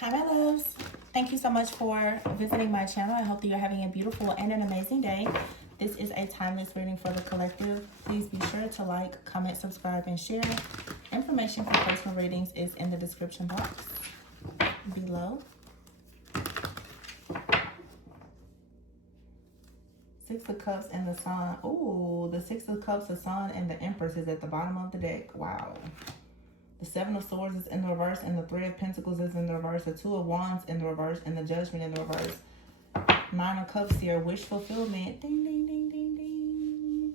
Hi, my loves. Thank you so much for visiting my channel. I hope that you're having a beautiful and an amazing day. This is a timeless reading for the collective. Please be sure to like, comment, subscribe, and share. Information for personal readings is in the description box below. Six of Cups and the Sun. Ooh, the Six of Cups, the Sun, and the Empress is at the bottom of the deck. Wow. The Seven of Swords is in the reverse, and the Three of Pentacles is in the reverse. The Two of Wands in the reverse, and the Judgment in the reverse. Nine of Cups here. Wish fulfillment. Ding, ding, ding, ding, ding.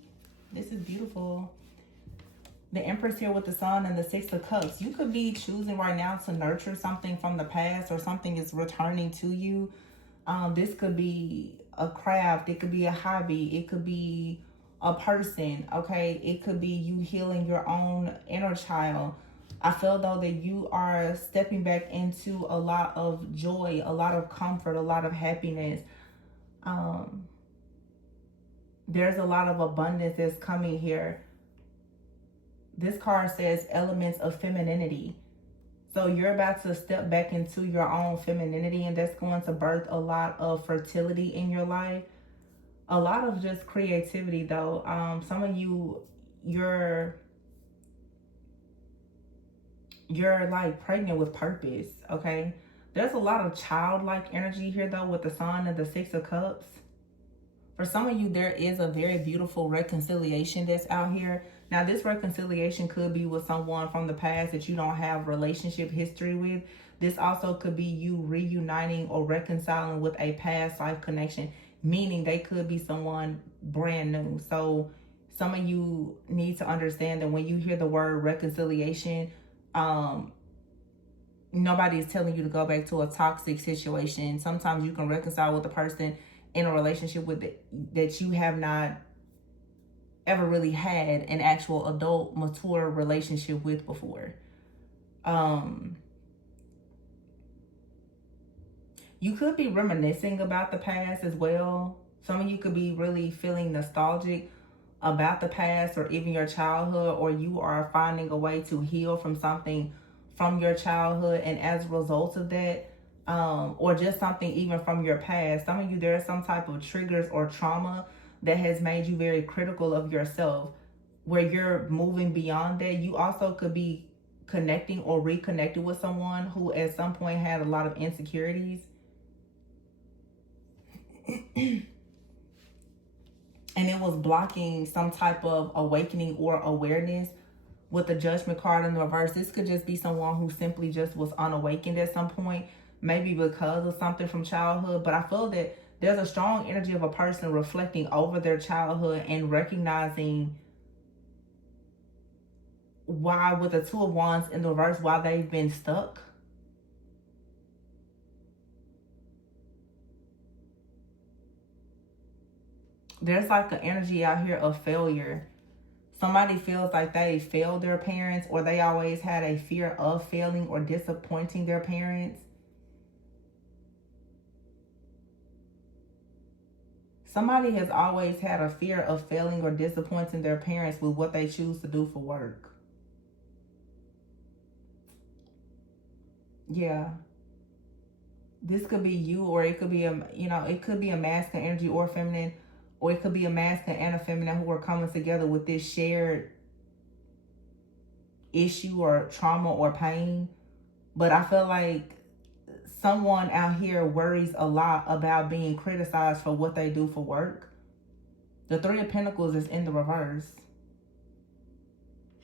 This is beautiful. The Empress here with the Sun and the Six of Cups. You could be choosing right now to nurture something from the past, or something is returning to you. This could be a craft. It could be a hobby. It could be a person, okay? It could be you healing your own inner child. I feel though that you are stepping back into a lot of joy, a lot of comfort, a lot of happiness. There's a lot of abundance that's coming here. This card says elements of femininity. So you're about to step back into your own femininity, and that's going to birth a lot of fertility in your life. A lot of just creativity though. Some of you, you're like pregnant with purpose, okay? There's a lot of childlike energy here though with the Sun and the Six of Cups. For some of you, there is a very beautiful reconciliation that's out here. Now, this reconciliation could be with someone from the past that you don't have relationship history with. This also could be you reuniting or reconciling with a past life connection, meaning they could be someone brand new. So some of you need to understand that when you hear the word reconciliation, nobody is telling you to go back to a toxic situation. Sometimes you can reconcile with the person in a relationship with that you have not ever really had an actual adult mature relationship with before. You could be reminiscing about the past as well. Some of you could be really feeling nostalgic about the past or even your childhood, or you are finding a way to heal from something from your childhood, and as a result of that, or just something even from your past. Some of you, there are some type of triggers or trauma that has made you very critical of yourself, where you're moving beyond that. You also could be connecting or reconnected with someone who at some point had a lot of insecurities. And it was blocking some type of awakening or awareness. With the Judgment card in the reverse, this could just be someone who simply just was unawakened at some point, maybe because of something from childhood. But I feel that there's a strong energy of a person reflecting over their childhood and recognizing why, with the Two of Wands in the reverse, why they've been stuck. There's like an energy out here of failure. Somebody feels like they failed their parents, or they always had a fear of failing or disappointing their parents. Somebody has always had a fear of failing or disappointing their parents with what they choose to do for work. Yeah. This could be you, or it could be it could be a masculine energy or feminine, or it could be a masculine and a feminine who are coming together with this shared issue or trauma or pain. But I feel like someone out here worries a lot about being criticized for what they do for work. The Three of Pentacles is in the reverse.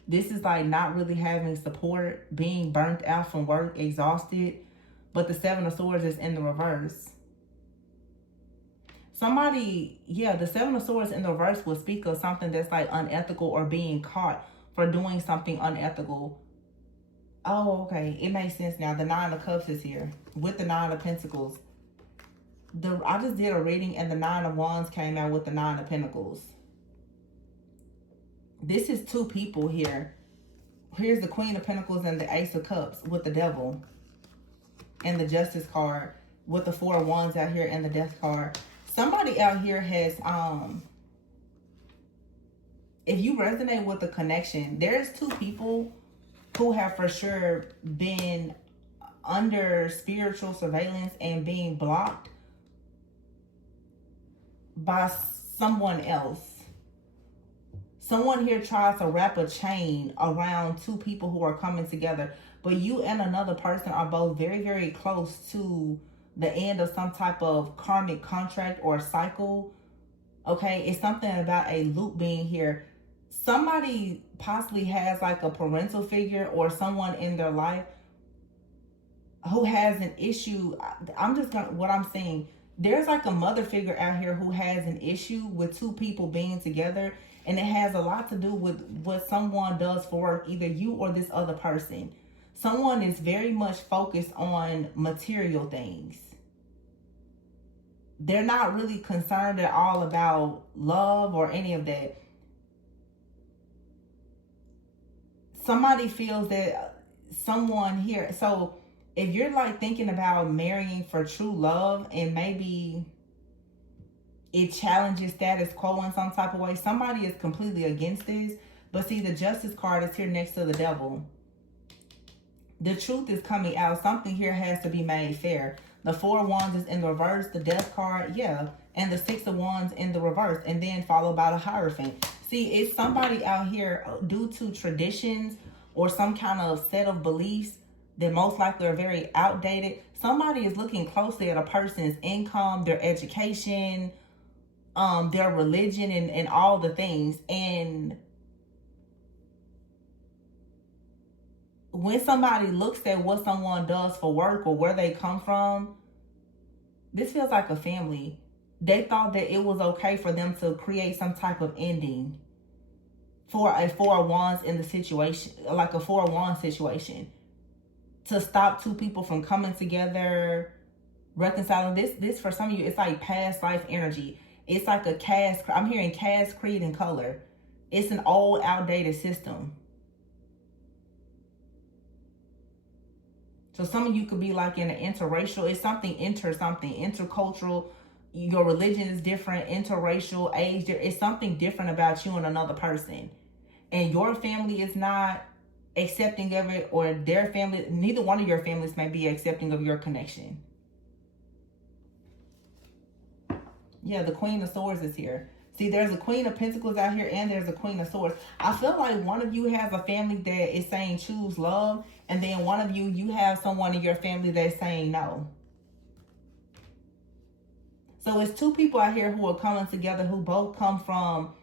This is like not really having support, being burnt out from work, exhausted. But the Seven of Swords is in the reverse. Somebody, yeah, the Seven of Swords in the reverse will speak of something that's like unethical, or being caught for doing something unethical. Oh, okay. It makes sense now. The Nine of Cups is here with the Nine of Pentacles. I just did a reading and the Nine of Wands came out with the Nine of Pentacles. This is two people here. Here's the Queen of Pentacles and the Ace of Cups with the Devil. And the Justice card with the Four of Wands out here and the Death card. Somebody out here has, if you resonate with the connection, there's two people who have for sure been under spiritual surveillance and being blocked by someone else. Someone here tries to wrap a chain around two people who are coming together, but you and another person are both very, very close to the end of some type of karmic contract or cycle. Okay, it's something about a loop being here. Somebody possibly has like a parental figure or someone in their life who has an issue. What I'm saying, there's like a mother figure out here who has an issue with two people being together, and it has a lot to do with what someone does for work, either you or this other person. Someone is very much focused on material things. They're not really concerned at all about love or any of that. Somebody feels that someone here, so if you're like thinking about marrying for true love and maybe it challenges status quo in some type of way, somebody is completely against this. But see, the Justice card is here next to the Devil. The truth is coming out. Something here has to be made fair. The Four of Wands is in the reverse, the Death card, yeah, and the Six of Wands in the reverse, and then followed by the Hierophant. See, it's somebody out here due to traditions or some kind of set of beliefs that most likely are very outdated. Somebody is looking closely at a person's income, their education, their religion, and all the things. And when somebody looks at what someone does for work or where they come from, this feels like a family. They thought that it was okay for them to create some type of ending for a Four of Wands in the situation, like a Four of Wands situation, to stop two people from coming together, reconciling. This for some of you, it's like past life energy. It's like a cast. I'm hearing cast, creed, and color. It's an old, outdated system. So some of you could be like in an interracial. It's something intercultural. Your religion is different, interracial, age. It's something different about you and another person. And your family is not accepting of it, or their family, neither one of your families may be accepting of your connection. Yeah, the Queen of Swords is here. See, there's a Queen of Pentacles out here and there's a Queen of Swords. I feel like one of you has a family that is saying choose love, and then one of you have someone in your family that's saying no. So it's two people out here who are coming together who both come from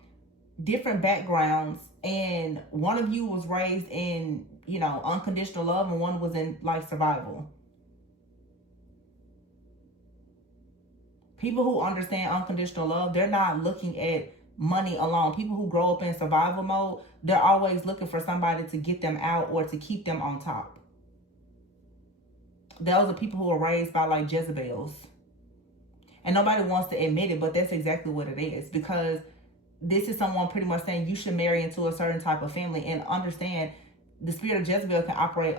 different backgrounds, and one of you was raised in, you know, unconditional love, and one was in like survival. People who understand unconditional love, they're not looking at money alone. People who grow up in survival mode, they're always looking for somebody to get them out or to keep them on top. Those are people who are raised by like Jezebels. And nobody wants to admit it, but that's exactly what it is. Because this is someone pretty much saying you should marry into a certain type of family, and understand the spirit of Jezebel can operate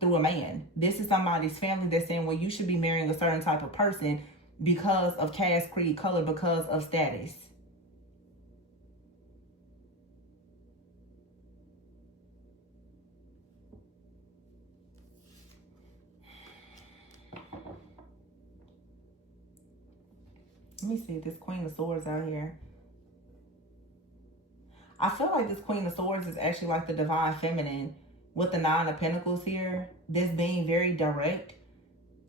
through a man. This is somebody's family that's saying, well, you should be marrying a certain type of person because of caste, creed, color, because of status. Let me see this Queen of Swords out here. I feel like this Queen of Swords is actually like the divine feminine with the Nine of Pentacles here. This being very direct.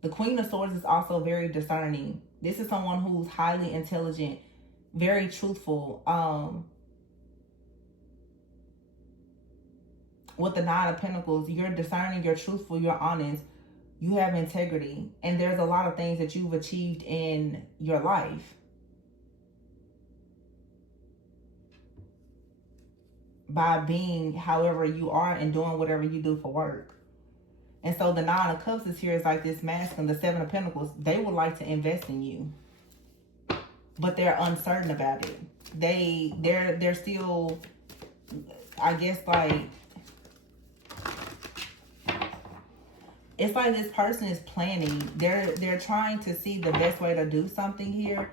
The Queen of Swords is also very discerning. This is someone who's highly intelligent, very truthful. With the Nine of Pentacles, you're discerning, you're truthful, you're honest, you have integrity, and there's a lot of things that you've achieved in your life by being however you are and doing whatever you do for work. And so the Nine of Cups is here is like this masculine, the Seven of Pentacles. They would like to invest in you, but they're uncertain about it. They're still, I guess, like, it's like this person is planning. They're trying to see the best way to do something here.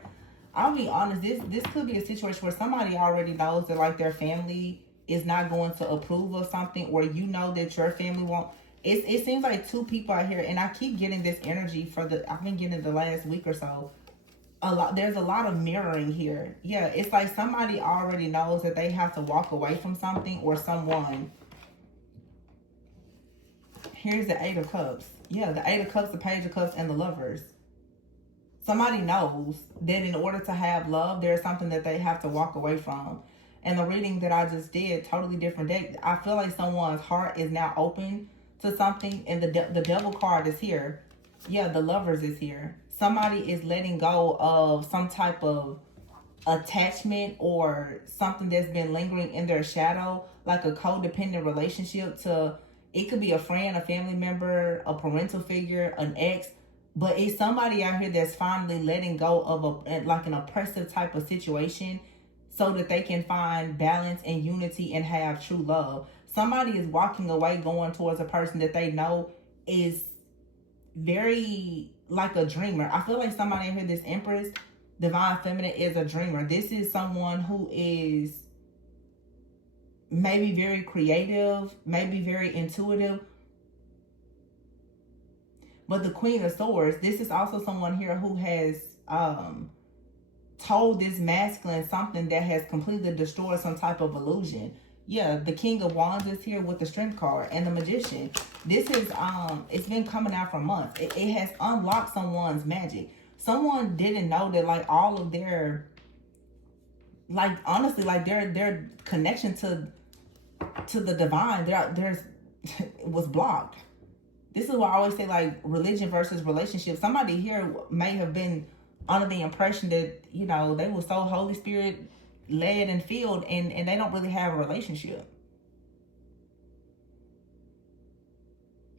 I'll be honest, this could be a situation where somebody already knows that like their family is not going to approve of something, or you know that your family won't. It seems like two people out here, and I keep getting this energy I've been getting it the last week or so. There's a lot of mirroring here. Yeah, it's like somebody already knows that they have to walk away from something or someone. Here's the Eight of Cups. Yeah, the Eight of Cups, the Page of Cups, and the Lovers. Somebody knows that in order to have love, there's something that they have to walk away from. And the reading that I just did, totally different deck. I feel like someone's heart is now open to something, and the Devil card is here. Yeah, the Lovers is here. Somebody is letting go of some type of attachment or something that's been lingering in their shadow, like a codependent relationship to, it could be a friend, a family member, a parental figure, an ex, but it's somebody out here that's finally letting go of an oppressive type of situation so that they can find balance and unity and have true love. Somebody is walking away, going towards a person that they know is very like a dreamer. I feel like somebody in here, this Empress, Divine Feminine, is a dreamer. This is someone who is maybe very creative, maybe very intuitive. But the Queen of Swords, this is also someone here who has told this masculine something that has completely destroyed some type of illusion. Yeah, the King of Wands is here with the Strength card and the Magician. This is, it's been coming out for months. It has unlocked someone's magic. Someone didn't know that, like, all of their, like, honestly, like, their connection to the divine, there's was blocked. This is why I always say, like, religion versus relationship. Somebody here may have been under the impression that, you know, they were so Holy Spirit led and filled, and they don't really have a relationship.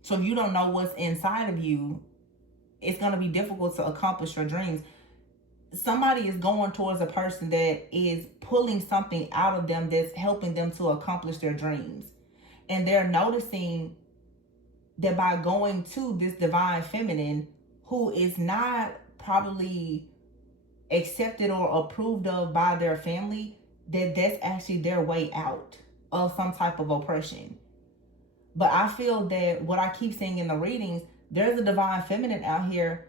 So if you don't know what's inside of you, it's going to be difficult to accomplish your dreams. Somebody is going towards a person that is pulling something out of them that's helping them to accomplish their dreams. And they're noticing that by going to this Divine Feminine, who is not probably accepted or approved of by their family, that's actually their way out of some type of oppression. But I feel that what I keep seeing in the readings, there's a Divine Feminine out here.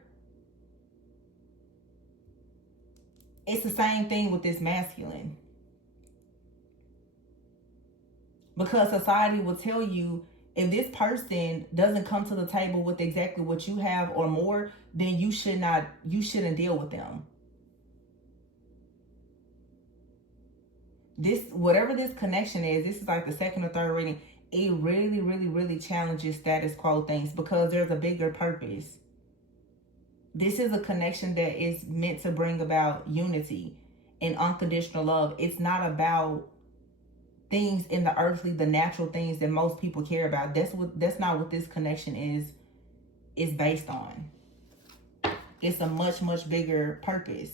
It's the same thing with this masculine. Because society will tell you, if this person doesn't come to the table with exactly what you have or more, then you shouldn't deal with them. This, whatever this connection is, this is like the second or third reading. It really, really, really challenges status quo things because there's a bigger purpose. This is a connection that is meant to bring about unity and unconditional love. It's not about things in the earthly, the natural things that most people care about. That's not what this connection is based on. It's a much, much bigger purpose.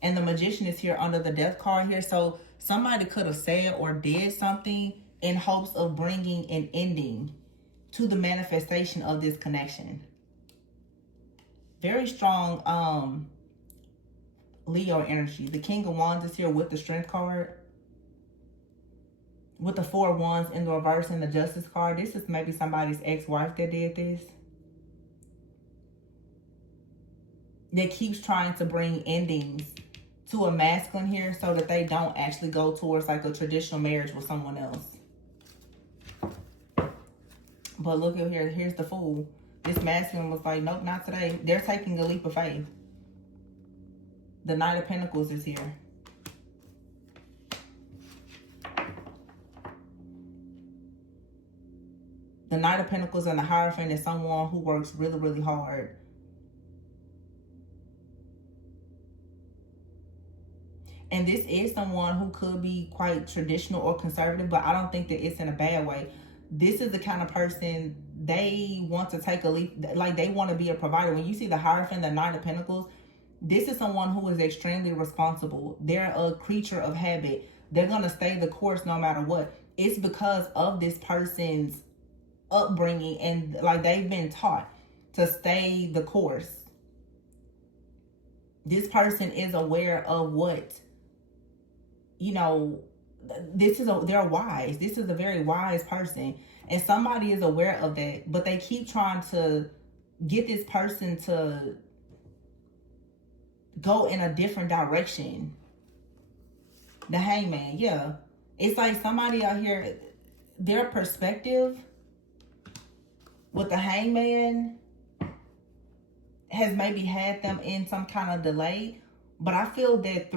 And the Magician is here under the Death card here. So somebody could have said or did something in hopes of bringing an ending to the manifestation of this connection. Very strong Leo energy. The King of Wands is here with the Strength card, with the Four of Wands in the reverse and the Justice card. This is maybe somebody's ex-wife that did this, that keeps trying to bring endings to a masculine here so that they don't actually go towards like a traditional marriage with someone else. But look at here, here's the Fool. This masculine was like, nope, not today. They're taking a leap of faith. The Knight of Pentacles is here. The Knight of Pentacles and the Hierophant is someone who works really, really hard. And this is someone who could be quite traditional or conservative, but I don't think that it's in a bad way. This is the kind of person, they want to take a leap, like they want to be a provider. When you see the Hierophant, the Knight of Pentacles, this is someone who is extremely responsible. They're a creature of habit. They're going to stay the course no matter what. It's because of this person's upbringing and like they've been taught to stay the course. This person is aware of what, you know, they're wise. This is a very wise person. And somebody is aware of that, but they keep trying to get this person to go in a different direction. The Hangman, yeah. It's like somebody out here, their perspective with the Hangman has maybe had them in some kind of delay. But I feel that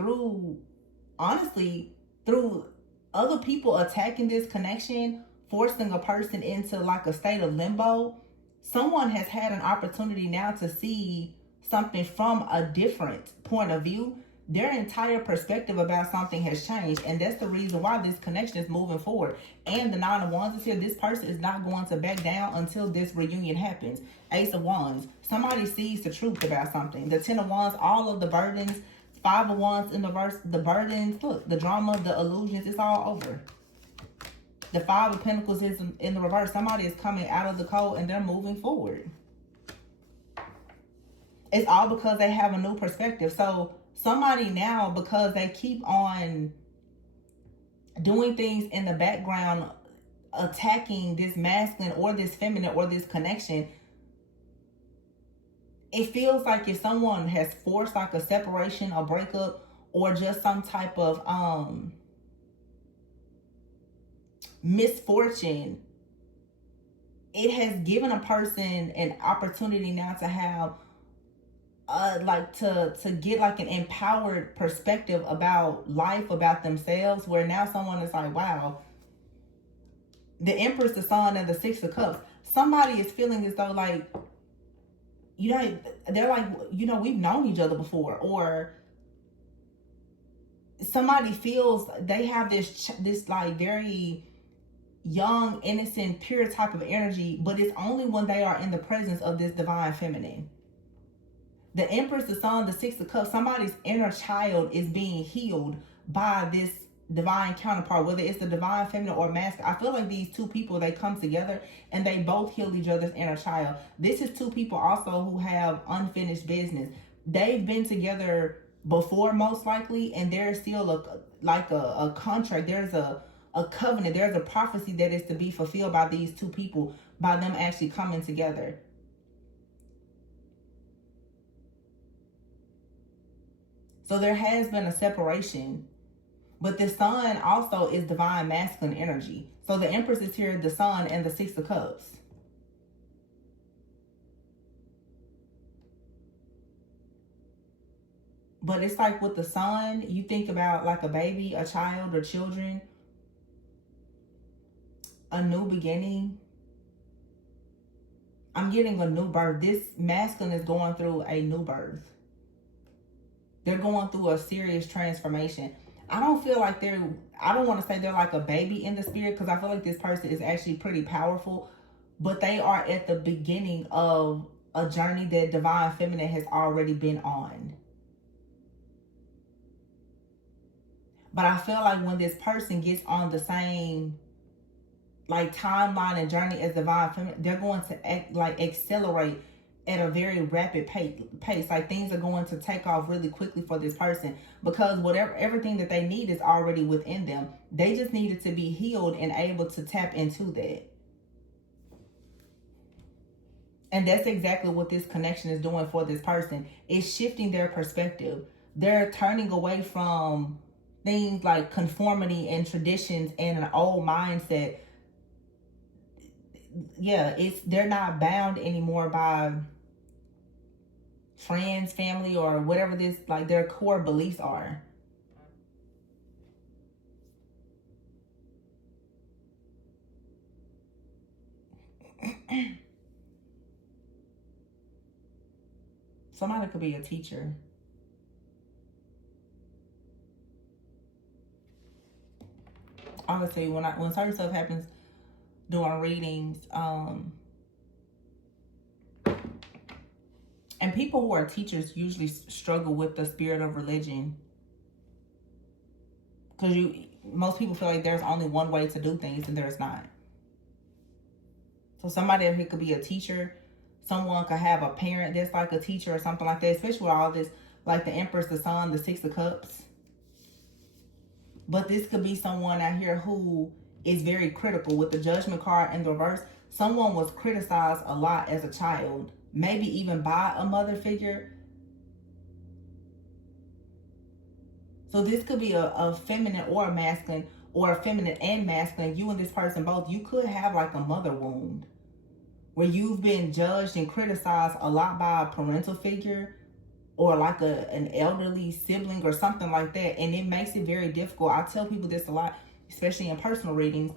honestly, through other people attacking this connection, forcing a person into like a state of limbo, someone has had an opportunity now to see something from a different point of view. Their entire perspective about something has changed, and that's the reason why this connection is moving forward. And the Nine of Wands is here. This person is not going to back down until this reunion happens. Ace of Wands. Somebody sees the truth about something. The Ten of Wands, all of the burdens. Five of Wands in the reverse, the burdens, look, the drama, the illusions, it's all over. The Five of Pentacles is in the reverse. Somebody is coming out of the cold and they're moving forward. It's all because they have a new perspective. So somebody now, because they keep on doing things in the background, attacking this masculine or this feminine or this connection, it feels like if someone has forced like a separation, a breakup, or just some type of misfortune, it has given a person an opportunity now to have to get like an empowered perspective about life, about themselves, where now someone is like, wow, the Empress, the Sun, and the Six of Cups, somebody is feeling as though like, you know, they're like, you know, we've known each other before, or somebody feels they have this like very young, innocent, pure type of energy, but it's only when they are in the presence of this divine feminine. The Empress, the Sun, the Six of Cups, somebody's inner child is being healed by this divine counterpart, whether it's the divine feminine or masculine. I feel like these two people, they come together and they both heal each other's inner child. This is two people also who have unfinished business. They've been together before, most likely, and there's still a contract. There's a covenant. There's a prophecy that is to be fulfilled by these two people, by them actually coming together. So there has been a separation. But the Sun also is divine masculine energy. So the Empress is here, the Sun, and the Six of Cups. But it's like with the Sun, you think about like a baby, a child, or children. A new beginning. I'm getting a new birth. This masculine is going through a new birth. They're going through a serious transformation. I don't feel like I don't want to say they're like a baby in the spirit, because I feel like this person is actually pretty powerful, but they are at the beginning of a journey that divine feminine has already been on. But I feel like when this person gets on the same like timeline and journey as divine feminine, they're going to accelerate at a very rapid pace. Like things are going to take off really quickly for this person, because everything that they need is already within them. They just needed to be healed and able to tap into that. And that's exactly what this connection is doing for this person. It's shifting their perspective. They're turning away from things like conformity and traditions and an old mindset. Yeah, they're not bound anymore by friends, family, or whatever this, like their core beliefs are. Somebody could be a teacher. I would say when certain stuff happens during readings, and people who are teachers usually struggle with the spirit of religion, because most people feel like there's only one way to do things, and there's not. So somebody here could be a teacher. Someone could have a parent that's like a teacher or something like that, especially with all this, like the Empress, the Sun, the Six of Cups. But this could be someone out here who is very critical. With the Judgment card in the reverse, someone was criticized a lot as a child, maybe even by a mother figure. So this could be a feminine or a masculine, or a feminine and masculine. You and this person both, you could have like a mother wound where you've been judged and criticized a lot by a parental figure, or like an elderly sibling or something like that. And it makes it very difficult. I tell people this a lot, especially in personal readings.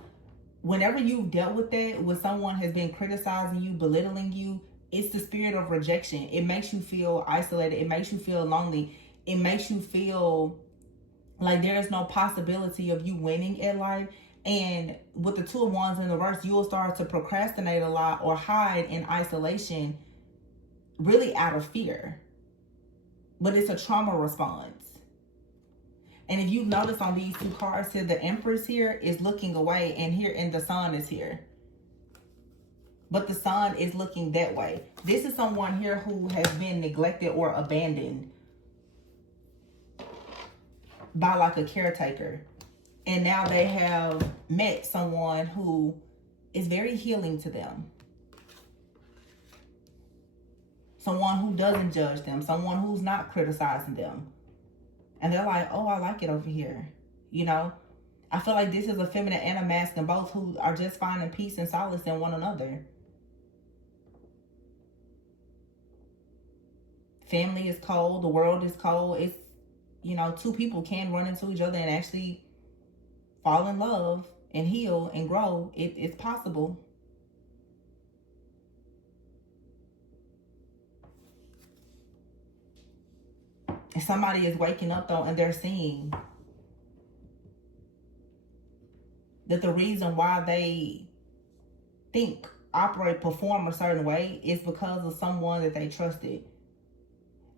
Whenever you've dealt with that, when someone has been criticizing you, belittling you, it's the spirit of rejection. It makes you feel isolated. It makes you feel lonely. It makes you feel like there is no possibility of you winning at life. And with the Two of Wands in the reverse, you'll start to procrastinate a lot or hide in isolation, really out of fear. But it's a trauma response. And if you notice on these two cards here, the Empress here is looking away, and the Sun is here. But the Sun is looking that way. This is someone here who has been neglected or abandoned by like a caretaker. And now they have met someone who is very healing to them. Someone who doesn't judge them. Someone who's not criticizing them. And they're like, oh, I like it over here. You know, I feel like this is a feminine and a masculine, both who are just finding peace and solace in one another. Family is cold. The world is cold. It's, you know, two people can run into each other and actually fall in love and heal and grow. It's possible. And somebody is waking up though, and they're seeing that the reason why they think, operate, perform a certain way is because of someone that they trusted.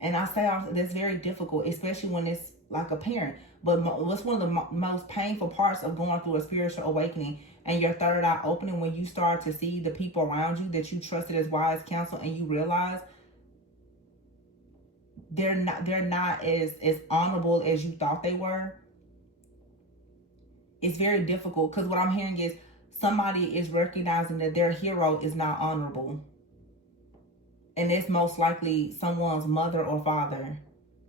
And I say that's very difficult, especially when it's like a parent. But what's one of the most painful parts of going through a spiritual awakening and your third eye opening, when you start to see the people around you that you trusted as wise counsel, and you realize they're not as honorable as you thought they were. It's very difficult, because what I'm hearing is somebody is recognizing that their hero is not honorable. And it's most likely someone's mother or father.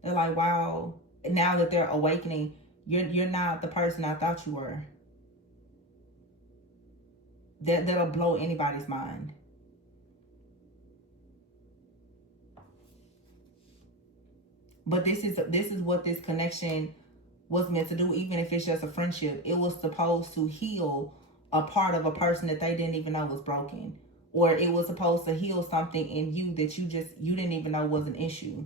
They're like, wow, now that they're awakening, you're not the person I thought you were. That'll blow anybody's mind. But this is what this connection was meant to do, even if it's just a friendship. It was supposed to heal a part of a person that they didn't even know was broken. Or it was supposed to heal something in you that you didn't even know was an issue.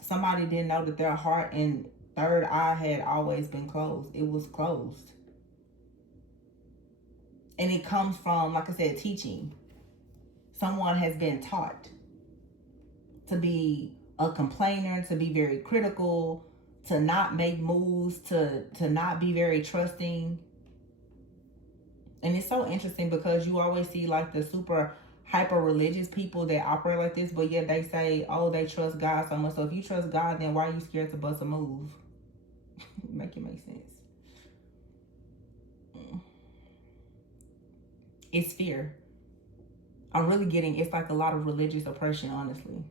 Somebody didn't know that their heart and third eye had always been closed. It was closed. And it comes from, like I said, teaching. Someone has been taught to be a complainer, to be very critical, to not make moves, to not be very trusting. And it's so interesting because you always see like the super hyper religious people that operate like this, but yet they say, oh, they trust God so much. So if you trust God, then why are you scared to bust a move? Make it make sense. It's fear. I'm really getting, it's like a lot of religious oppression, honestly.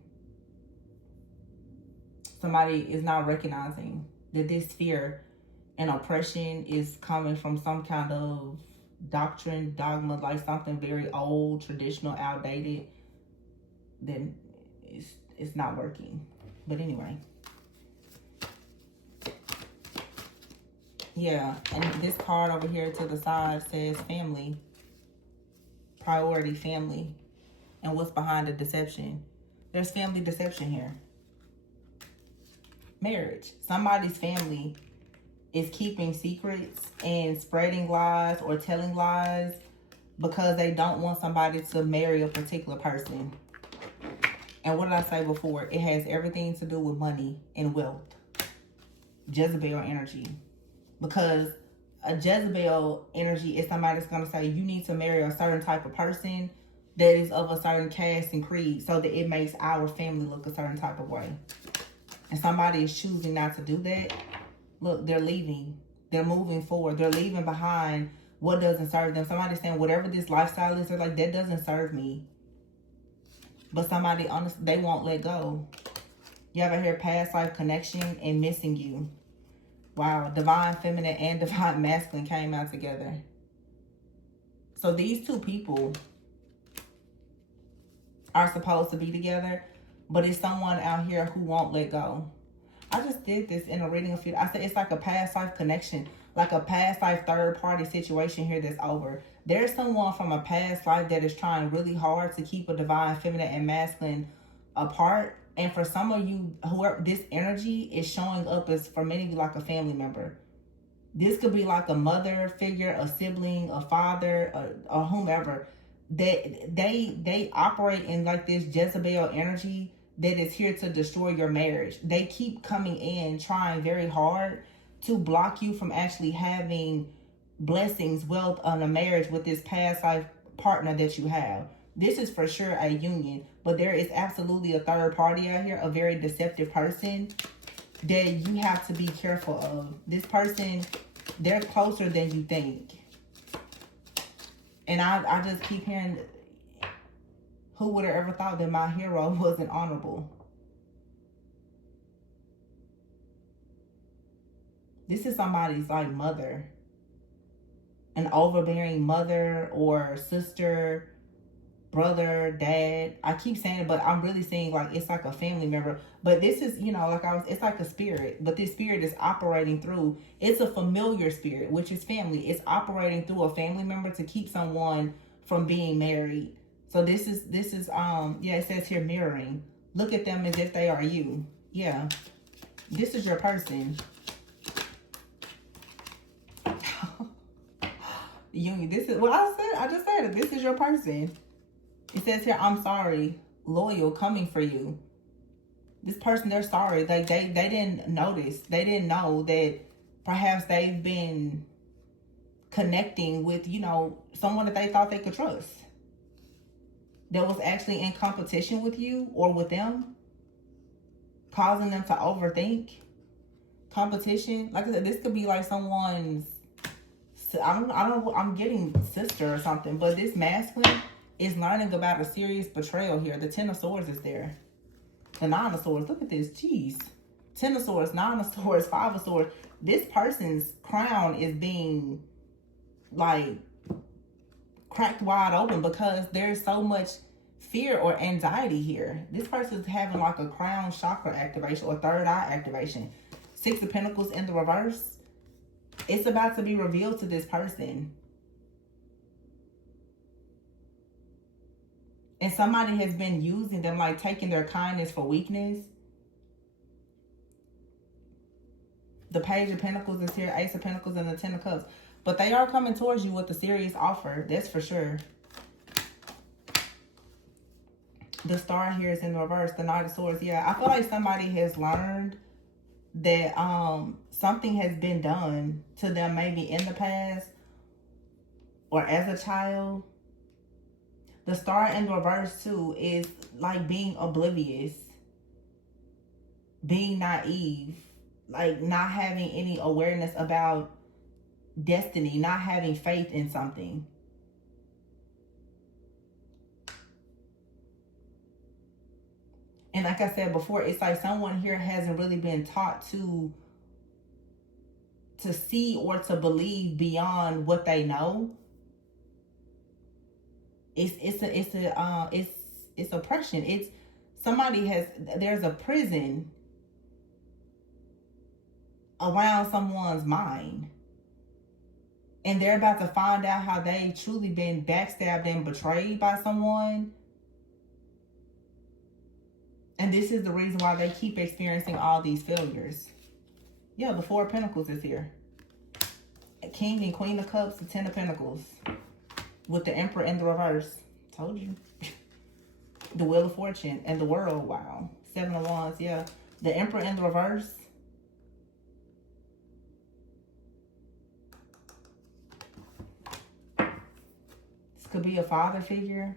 Somebody is not recognizing that this fear and oppression is coming from some kind of doctrine, dogma, like something very old, traditional, outdated, then it's not working. But anyway. Yeah, and this card over here to the side says family. Priority, family. And what's behind the deception? There's family deception here. Marriage. Somebody's family is keeping secrets and spreading lies or telling lies because they don't want somebody to marry a particular person. And what did I say before? It has everything to do with money and wealth. Jezebel energy. Because a Jezebel energy is somebody that's going to say you need to marry a certain type of person that is of a certain caste and creed so that it makes our family look a certain type of way. And somebody is choosing not to do that. Look, they're leaving. They're moving forward. They're leaving behind what doesn't serve them. Somebody's saying, whatever this lifestyle is, they're like, that doesn't serve me. But somebody, honestly, they won't let go. You ever hear past life connection and missing you? Wow, divine feminine and divine masculine came out together. So these two people are supposed to be together, but it's someone out here who won't let go. I just did this in a reading I said it's like a past life connection, like a past life third party situation here that's over. There's someone from a past life that is trying really hard to keep a divine feminine and masculine apart. And for some of you, whoever this energy is showing up as, for many of you, like a family member. This could be like a mother figure, a sibling, a father, or whomever. That they operate in like this Jezebel energy that is here to destroy your marriage. They keep coming in trying very hard to block you from actually having blessings, wealth on a marriage with this past life partner that you have. This is for sure a union, but there is absolutely a third party out here, a very deceptive person that you have to be careful of. This person, they're closer than you think. And I just keep hearing, who would have ever thought that my hero wasn't honorable? This is somebody's like mother. An overbearing mother or sister, brother, dad. I keep saying it, but I'm really saying like it's like a family member. But this is, you know, like it's like a spirit. But this spirit is operating through, it's a familiar spirit, which is family. It's operating through a family member to keep someone from being married. So this is yeah, it says here mirroring. Look at them as if they are you. Yeah. This is your person. Union. This is what I said. I just said it. This is your person. It says here, I'm sorry, loyal, coming for you. This person, they're sorry. Like they didn't notice. They didn't know that perhaps they've been connecting with, you know, someone that they thought they could trust. That was actually in competition with you or with them, causing them to overthink. Competition. Like I said, this could be like someone's, I don't know, I'm getting sister or something, but this masculine is learning about a serious betrayal here. The Ten of Swords is there. The Nine of Swords. Look at this. Jeez. Ten of Swords, Nine of Swords, Five of Swords. This person's crown is being like cracked wide open because there's so much fear or anxiety here. This person's having like a crown chakra activation or third eye activation. Six of Pentacles in the reverse. It's about to be revealed to this person. And somebody has been using them, like taking their kindness for weakness. The Page of Pentacles is here, Ace of Pentacles, and the Ten of Cups. But they are coming towards you with a serious offer. That's for sure. The Star here is in the reverse. The Knight of Swords. Yeah, I feel like somebody has learned that something has been done to them maybe in the past or as a child. The Star in the reverse too is like being oblivious, being naive, like not having any awareness about destiny, not having faith in something. And like I said before, it's like someone here hasn't really been taught to see or to believe beyond what they know. It's oppression. It's there's a prison around someone's mind. And they're about to find out how they truly been backstabbed and betrayed by someone. And this is the reason why they keep experiencing all these failures. Yeah, the Four of Pentacles is here. King and Queen of Cups, the Ten of Pentacles. With the Emperor in the reverse. Told you. The Wheel of Fortune and the World. Wow. Seven of Wands, yeah. The Emperor in the reverse. This could be a father figure.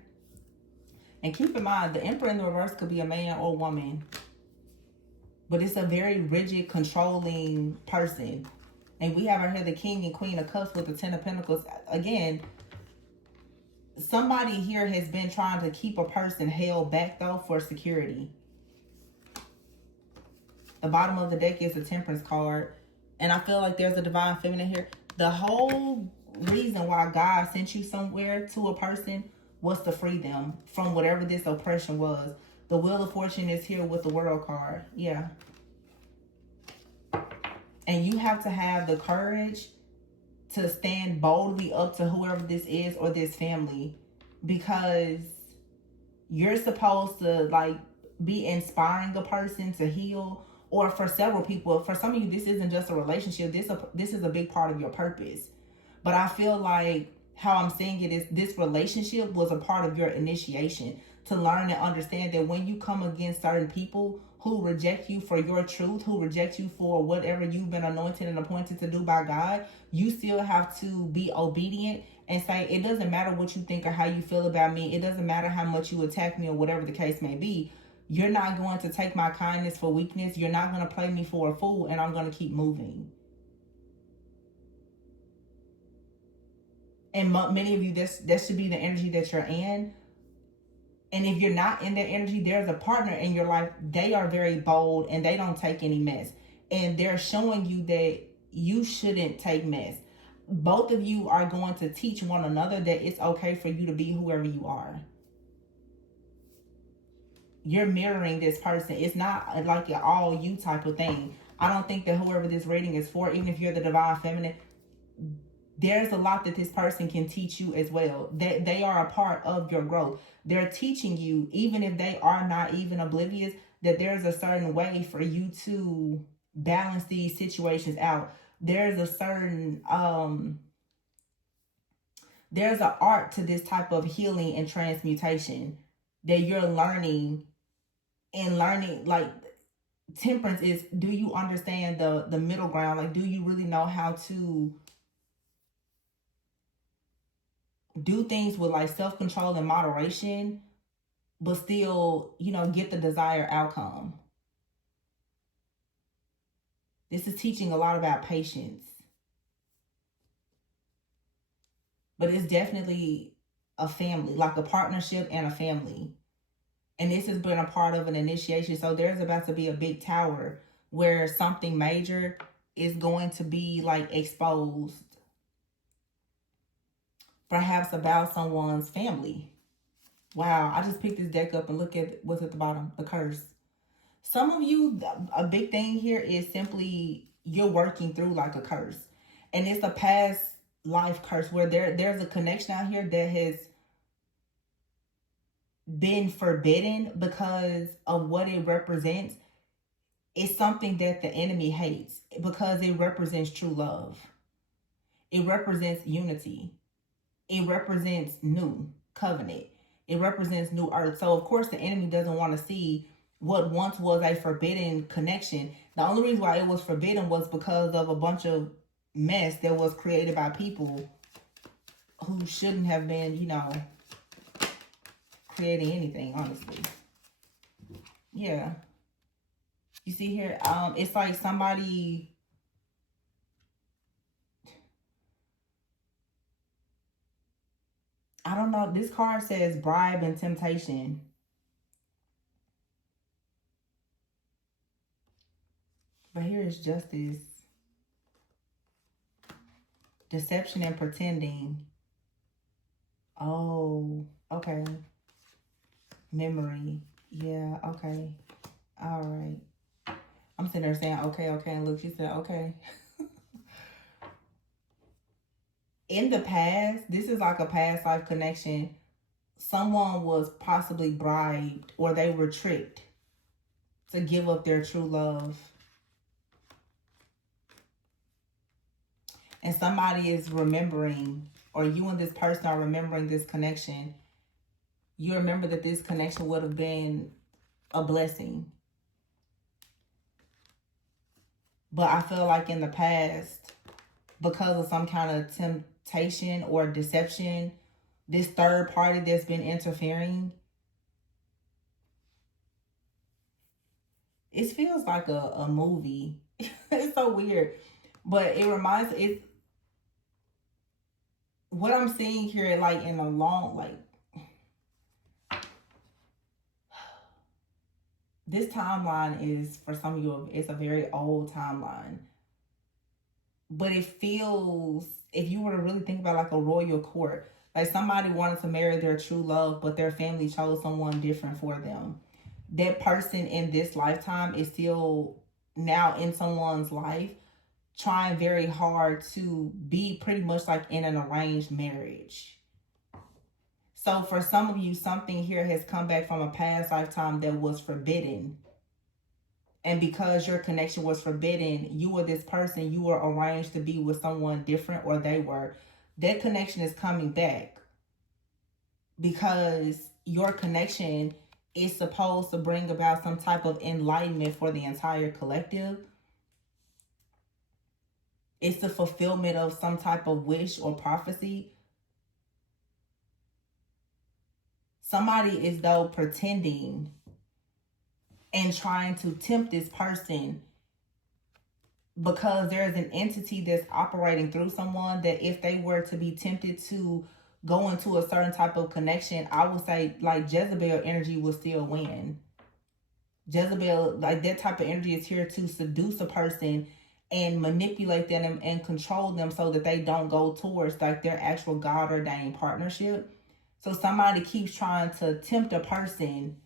And keep in mind, the Emperor in the reverse could be a man or woman. But it's a very rigid, controlling person. And we have right here the King and Queen of Cups with the Ten of Pentacles. Again, somebody here has been trying to keep a person held back, though, for security. The bottom of the deck is the Temperance card. And I feel like there's a Divine Feminine here. The whole reason why God sent you somewhere to a person was to free them from whatever this oppression was. The Wheel of Fortune is here with the World card. Yeah. And you have to have the courage to stand boldly up to whoever this is or this family, because you're supposed to like be inspiring a person to heal, or for several people. For some of you, this isn't just a relationship. This is a big part of your purpose. But I feel like how I'm saying it is this relationship was a part of your initiation to learn and understand that when you come against certain people who reject you for your truth, who reject you for whatever you've been anointed and appointed to do by God, you still have to be obedient and say, it doesn't matter what you think or how you feel about me. It doesn't matter how much you attack me or whatever the case may be. You're not going to take my kindness for weakness. You're not going to play me for a fool, and I'm going to keep moving. And many of you, that should be the energy that you're in. And if you're not in that energy, there's a partner in your life. They are very bold and they don't take any mess. And they're showing you that you shouldn't take mess. Both of you are going to teach one another that it's okay for you to be whoever you are. You're mirroring this person. It's not like an all you type of thing. I don't think that whoever this reading is for, even if you're the Divine Feminine, there's a lot that this person can teach you as well. They are a part of your growth. They're teaching you, even if they are not even oblivious, that there's a certain way for you to balance these situations out. There's a certain there's an art to this type of healing and transmutation that you're learning. And learning, like, Temperance is, do you understand the middle ground? Like, do you really know how to do things with like self-control and moderation, but still, you know, get the desired outcome? This is teaching a lot about patience. But it's definitely a family, like a partnership and a family. And this has been a part of an initiation. So there's about to be a big tower where something major is going to be like exposed. Perhaps about someone's family. Wow, I just picked this deck up and look at what's at the bottom, the curse. Some of you, a big thing here is simply you're working through like a curse. And it's a past life curse where there's a connection out here that has been forbidden because of what it represents. It's something that the enemy hates because it represents true love. It represents unity. It represents new covenant. It represents new earth. So of course the enemy doesn't want to see what once was a forbidden connection. The only reason why it was forbidden was because of a bunch of mess that was created by people who shouldn't have been, you know, creating anything, honestly. Yeah. You see here, it's like somebody, I don't know, this card says bribe and temptation. But here is justice. Deception and pretending. Oh, okay. Memory. Yeah, okay. All right. I'm sitting there saying, okay, and look, she said, okay. In the past, this is like a past life connection. Someone was possibly bribed or they were tricked to give up their true love. And somebody is remembering, or you and this person are remembering this connection. You remember that this connection would have been a blessing. But I feel like in the past, because of some kind of temptation or deception, this third party that's been interfering It feels like a movie. It's so weird. But it reminds, it's what I'm seeing here, like in a long, like, this timeline is, for some of you, it's a very old timeline. But it feels, if you were to really think about like a royal court, like somebody wanted to marry their true love, but their family chose someone different for them. That person in this lifetime is still now in someone's life, trying very hard to be pretty much like in an arranged marriage. So for some of you, something here has come back from a past lifetime that was forbidden. And because your connection was forbidden, you were this person, you were arranged to be with someone different, or they were. That connection is coming back because your connection is supposed to bring about some type of enlightenment for the entire collective. It's the fulfillment of some type of wish or prophecy. Somebody is though pretending and trying to tempt this person because there's an entity that's operating through someone that if they were to be tempted to go into a certain type of connection, I would say like Jezebel energy will still win. Jezebel, like that type of energy, is here to seduce a person and manipulate them and control them so that they don't go towards like their actual God ordained partnership. So somebody keeps trying to tempt a person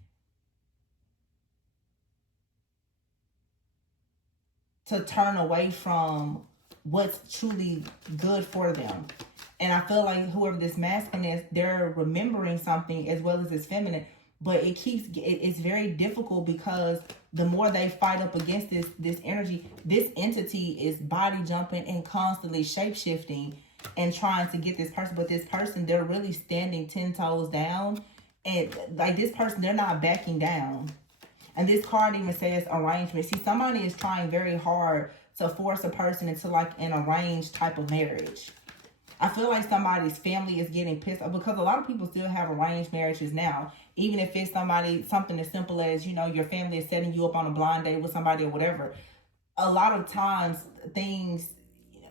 to turn away from what's truly good for them. And I feel like whoever this masculine is, they're remembering something as well as this feminine, but it's very difficult because the more they fight up against this energy, this entity is body jumping and constantly shape shifting and trying to get this person. But this person, they're really standing 10 toes down, and like this person, they're not backing down. And this card even says arrangement. See, somebody is trying very hard to force a person into like an arranged type of marriage. I feel like somebody's family is getting pissed off because a lot of people still have arranged marriages now. Even if it's something as simple as, your family is setting you up on a blind date with somebody or whatever. A lot of times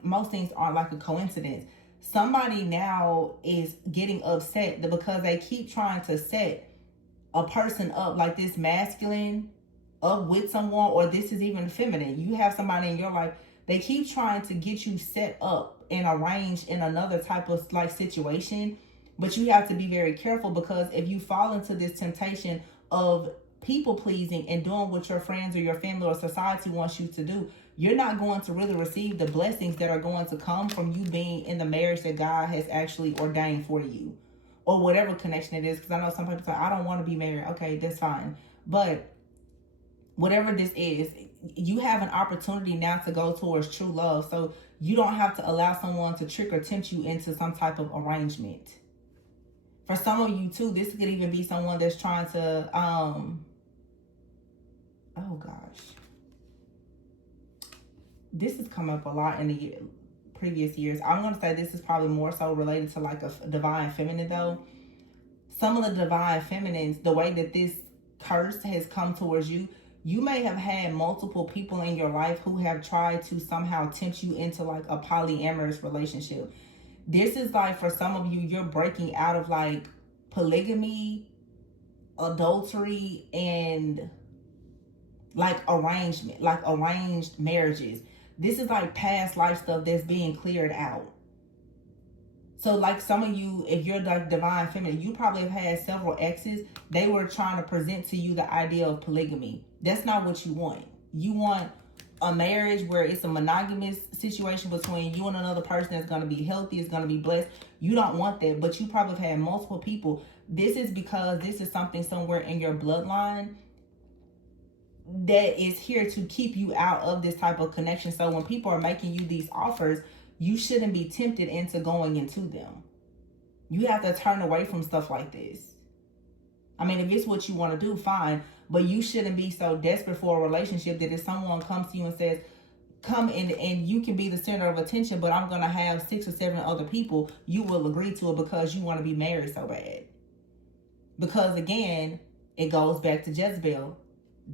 most things aren't like a coincidence. Somebody now is getting upset because they keep trying to set a person up, like this masculine up with someone, or this is even feminine. You have somebody in your life, they keep trying to get you set up and arranged in another type of like situation. But you have to be very careful, because if you fall into this temptation of people pleasing and doing what your friends or your family or society wants you to do, you're not going to really receive the blessings that are going to come from you being in the marriage that God has actually ordained for you, or whatever connection it is. Because I know some people say, I don't want to be married. Okay, that's fine. But whatever this is, you have an opportunity now to go towards true love. So you don't have to allow someone to trick or tempt you into some type of arrangement. For some of you too, this could even be someone that's trying to, oh gosh. This has come up a lot in the previous years. I'm going to say this is probably more so related to like a divine feminine though. Some of the divine feminines, the way that this curse has come towards you, you may have had multiple people in your life who have tried to somehow tempt you into like a polyamorous relationship. This is like, for some of you, you're breaking out of like polygamy, adultery, and like arranged marriages. This is like past life stuff that's being cleared out. So like some of you, if you're like divine feminine, you probably have had several exes. They were trying to present to you the idea of polygamy. That's not what you want. You want a marriage where it's a monogamous situation between you and another person that's going to be healthy, is going to be blessed. You don't want that, but you probably have had multiple people. This is because this is something somewhere in your bloodline that is here to keep you out of this type of connection. So when people are making you these offers, you shouldn't be tempted into going into them. You have to turn away from stuff like this. I mean, if it's what you want to do, fine. But you shouldn't be so desperate for a relationship that if someone comes to you and says, come in and you can be the center of attention, but I'm going to have 6 or 7 other people, you will agree to it because you want to be married so bad. Because again, it goes back to Jezebel.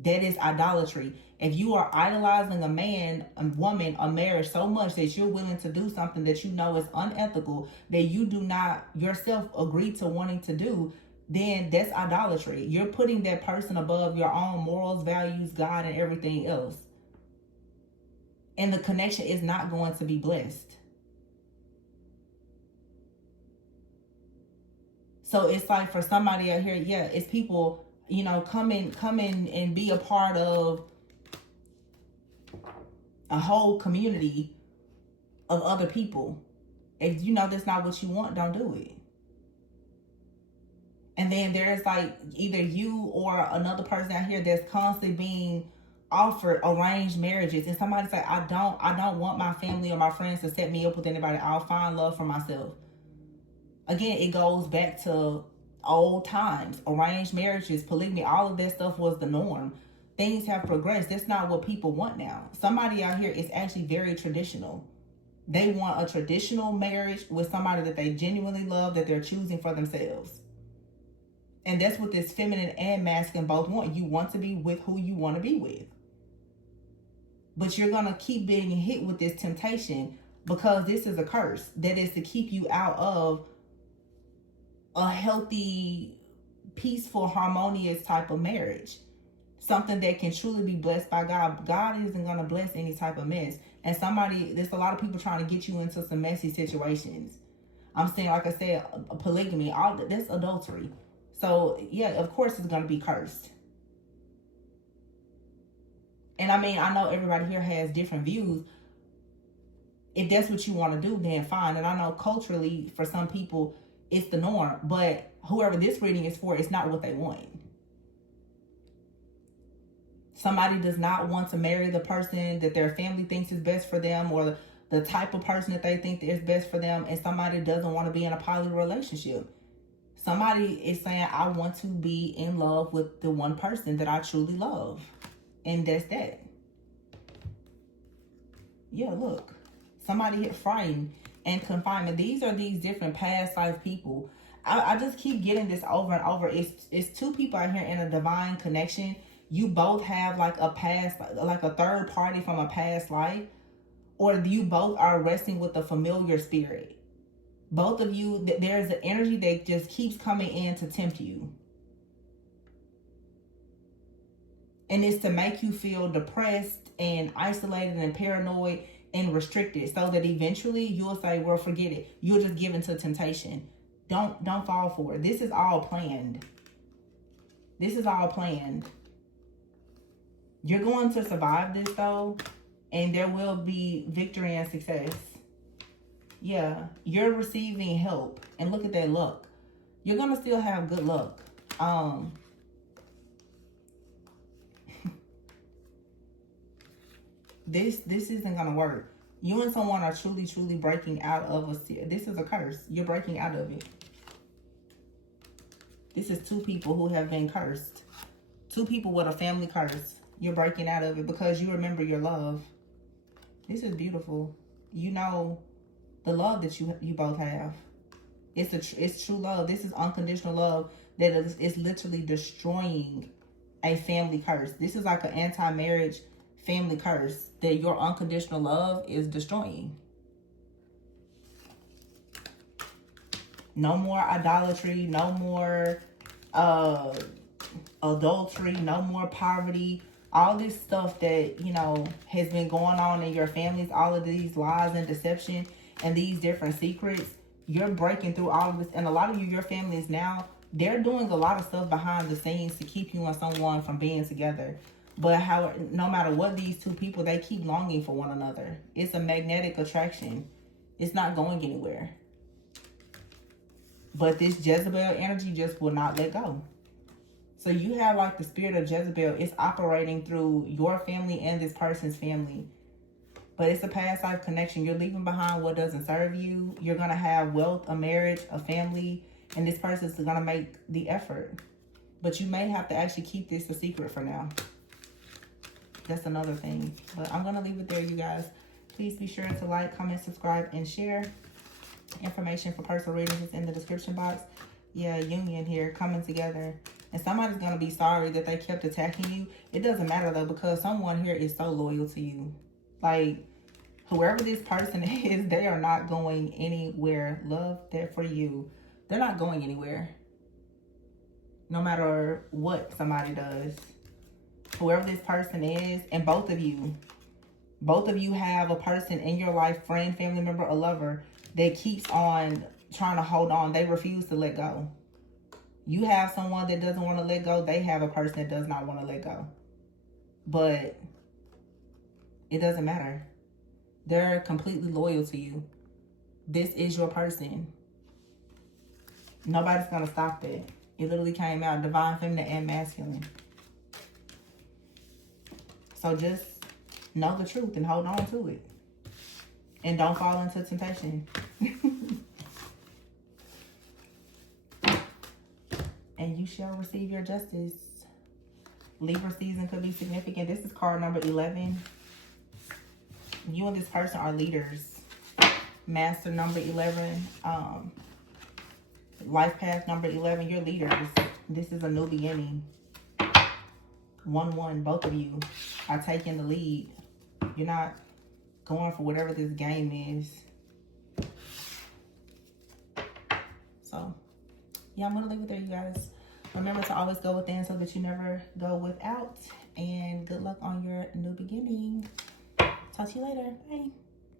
That is idolatry. If you are idolizing a man, a woman, a marriage so much that you're willing to do something that you know is unethical, that you do not yourself agree to wanting to do, then that's idolatry. You're putting that person above your own morals, values, God, and everything else. And the connection is not going to be blessed. So it's like for somebody out here, yeah, it's people, you know, come in and be a part of a whole community of other people. If you know that's not what you want, don't do it. And then there's like either you or another person out here that's constantly being offered arranged marriages, and somebody say, I don't want my family or my friends to set me up with anybody. I'll find love for myself. Again, it goes back to old times, arranged marriages, polygamy, all of that stuff was the norm. Things have progressed. That's not what people want now. Somebody out here is actually very traditional. They want a traditional marriage with somebody that they genuinely love, that they're choosing for themselves. And that's what this feminine and masculine both want. You want to be with who you want to be with. But you're going to keep being hit with this temptation because this is a curse that is to keep you out of a healthy, peaceful, harmonious type of marriage. Something that can truly be blessed by God. God isn't going to bless any type of mess. And there's a lot of people trying to get you into some messy situations. I'm saying, like I said, polygamy, all that's adultery. So, yeah, of course it's going to be cursed. And I mean, I know everybody here has different views. If that's what you want to do, then fine. And I know culturally, for some people, it's the norm. But whoever this reading is for, it's not what they want. Somebody does not want to marry the person that their family thinks is best for them, or the type of person that they think is best for them. And somebody doesn't want to be in a poly relationship. Somebody is saying, I want to be in love with the one person that I truly love. And that's that. Yeah, look. Somebody hit frightened and confinement. These are these different past life people. I just keep getting this over and over. It's two people out here in a divine connection. You both have like a past, like a third party from a past life. Or you both are wrestling with a familiar spirit. Both of you, there's an energy that just keeps coming in to tempt you. And it's to make you feel depressed and isolated and paranoid and restricted, so that eventually you'll say, well, forget it. You'll just give into temptation. Don't fall for it. This is all planned. This is all planned. You're going to survive this though, and there will be victory and success. Yeah, you're receiving help. And look at that luck. You're going to still have good luck. This isn't going to work. You and someone are truly breaking out of this is a curse. You're breaking out of it. This is two people who have been cursed. Two people with a family curse. You're breaking out of it because you remember your love. This is beautiful. You know the love that you both have. It's true love. This is unconditional love that is literally destroying a family curse. This is like an anti-marriage family curse that your unconditional love is destroying. No more idolatry, no more adultery, no more poverty. All this stuff that, you know, has been going on in your families, all of these lies and deception and these different secrets, you're breaking through all of this. And a lot of your families now, they're doing a lot of stuff behind the scenes to keep you and someone from being together. But no matter what, these two people, they keep longing for one another. It's a magnetic attraction. It's not going anywhere. But this Jezebel energy just will not let go. So you have like the spirit of Jezebel. It's operating through your family and this person's family. But it's a past life connection. You're leaving behind what doesn't serve you. You're going to have wealth, a marriage, a family. And this person's going to make the effort. But you may have to actually keep this a secret for now. That's another thing. But I'm going to leave it there, you guys. Please be sure to like, comment, subscribe, and share. Information for personal readings is in the description box. Yeah, union here, coming together. And somebody's going to be sorry that they kept attacking you. It doesn't matter, though, because someone here is so loyal to you. Like, whoever this person is, they are not going anywhere. Love that for you. They're not going anywhere. No matter what somebody does. Whoever this person is, and both of you have a person in your life, friend, family member, or lover, that keeps on trying to hold on. They refuse to let go. You have someone that doesn't want to let go. They have a person that does not want to let go. But it doesn't matter. They're completely loyal to you. This is your person. Nobody's going to stop that. It literally came out, divine feminine and masculine. So just know the truth and hold on to it. And don't fall into temptation. And you shall receive your justice. Libra season could be significant. This is card number 11. You and this person are leaders. Master number 11. Life path number 11. You're leaders. This is a new beginning. 1-1. Both of you are taking the lead. You're not going for whatever this game is. So, yeah, I'm going to leave it there, you guys. Remember to always go within so that you never go without. And good luck on your new beginning. Talk to you later. Bye.